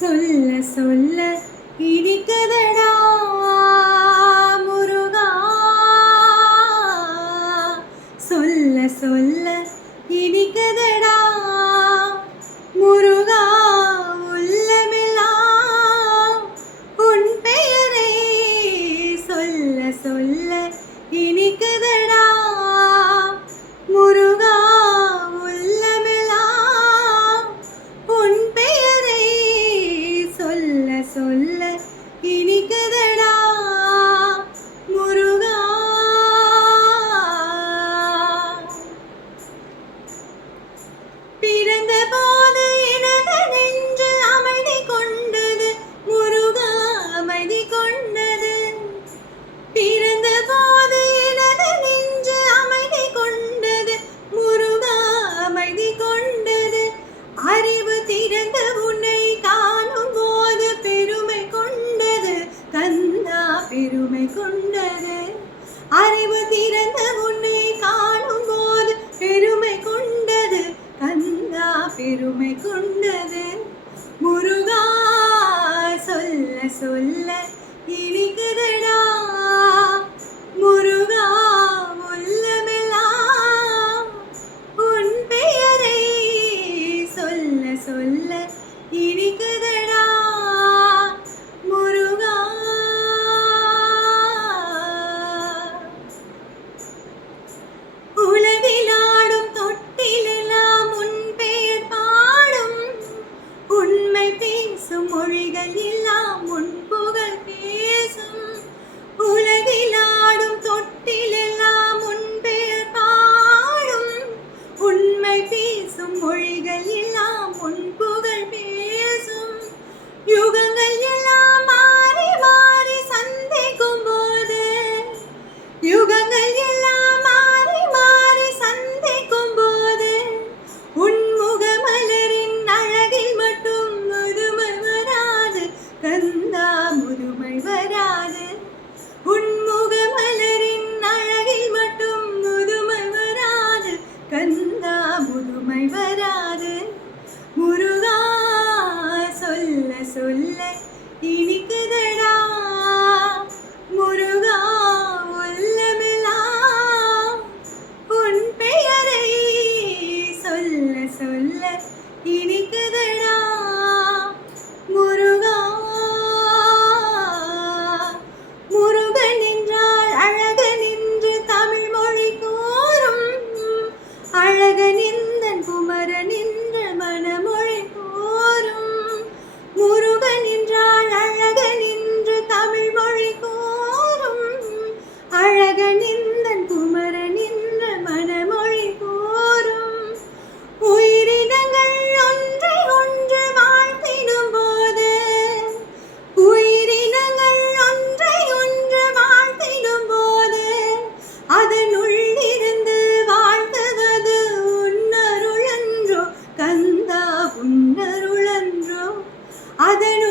சொல்ல சொல்ல இனிக்குதடா முருகா, சொல்ல சொல்ல இனிக்குதடா முருகா, உள்ளமெல்லாம் உன் பெயரை சொல்ல சொல்ல இனிக்குதடா முருகா, உள்ளமெல்லாம் உன் பெயரை சொல்ல சொல்ல இனிக்குதடா முருகா. பிறந்த போது எனது நெஞ்சில் அமைதி கொண்டது முருகா, அமைதி கொண்டது. பிறந்த போது எனது நெஞ்சில் அமைதி கொண்டது முருகா, அமைதி கொண்டது. அறிவு திறந்த உன்னை காணும் போது பெருமை கொண்டது கந்தா, பெருமை கொண்டது. அறிவு திறந்த உன்னை காணும் போது பெருமை கொண்டது கந்தா, பெருமை கொண்டது. முருகா, சொல்ல சொல்ல இனிக்குதடா முருகா, உள்ளமெல்லாம் உன் பெயரை சொல்ல சொல்ல இனிக்குதடா முருகா. உலகிலாடும் தொட்டிலெல்லாம் உன் பெயர் பாடும், உண்மை பேசும் மொழிகள் எல்லாம் உன் புகழ் பேசும். உலகிலாடும் தொட்டிலெல்லாம் உன் பெயர் பாடும், உண்மை பேசும் மொழிகள் எல்லாம் உன் புகழ் பேசும். யுகங்கள் எல்லாம் மாறி மாறி சந்திக்கும் போது, யுகங்கள் எல்லாம் மாறி மாறி சந்திக்கும் போது, உன் முகமலரின் அழகில் மட்டும் முதுமை வராது கந்தா, முதுமை வராது. உன் முகமலரின் அழகில் மட்டும் முதுமை வராது கந்தா, முதுமை வராது. முருகா, சொல்ல சொல்ல இனிக்குதடா முருகா, உள்ளமெல்லாம் உன் பெயரை சொல்ல சொல்ல இனிக்குதடா முருகா. முருகன் என்றால் அழகன் என்று தமிழ் மொழி கூறும், அழகன் எந்தன் குமரன் என்று மனமொழி கூறும். முருகன் என்றால் அழகன் என்று தமிழ் மொழி கூறும், அழகன் எந்தன் குமரன் என்று மனமொழி கூறும். உயிரினங்கள் ஒன்றை ஒன்று வாழ்த்திடும் போது, உயிரினங்கள் ஒன்றை ஒன்று வாழ்த்திடும் போது, அதனுள்ளிருந்து வாழ்த்துவது உன்னருளன்றோ கந்தா, உன்னருளன்றோ. அதன்